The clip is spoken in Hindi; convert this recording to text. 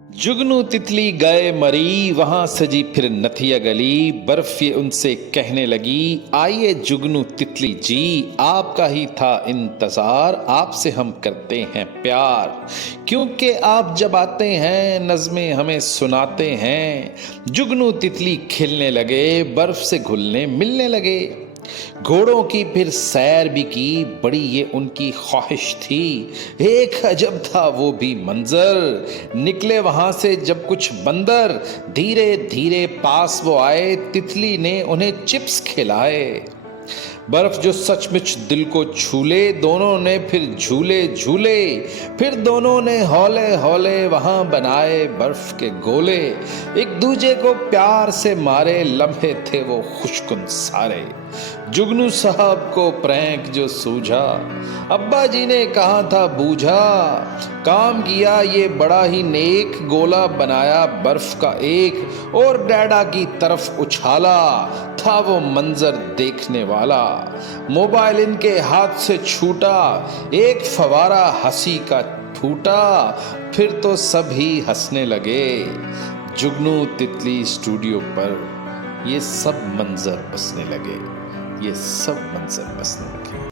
जुगनू तितली गए मरी, वहां सजी फिर नथिया गली। बर्फ ये उनसे कहने लगी, आइए जुगनू तितली जी, आपका ही था इंतजार, आपसे हम करते हैं प्यार। क्योंकि आप जब आते हैं नज़में हमें सुनाते हैं। जुगनू तितली खिलने लगे, बर्फ से घुलने मिलने लगे। घोड़ों की फिर सैर भी की, बड़ी ये उनकी ख्वाहिश थी। एक अजब था वो भी मंजर, निकले वहां से जब कुछ बंदर। धीरे धीरे पास वो आए, तितली ने उन्हें चिप्स खिलाए। बर्फ जो सचमुच दिल को छूले, दोनों ने फिर झूले झूले। फिर दोनों ने हौले हौले वहां बनाए बर्फ के गोले। एक दूजे को प्यार से मारे, लम्हे थे वो खुशकुन सारे। जुगनू साहब को प्रैंक जो सूझा, अब्बा जी ने कहा था बूझा। काम किया ये बड़ा ही नेक, गोला बनाया बर्फ का एक, और डैडा की तरफ उछाला। था वो मंजर देखने वाला, मोबाइल इनके हाथ से छूटा। एक फवारा हंसी का फूटा, फिर तो सभी हंसने लगे। जुगनू तितली स्टूडियो पर ये सब मंजर बसने लगे, ये सब मंजर बसने लगे।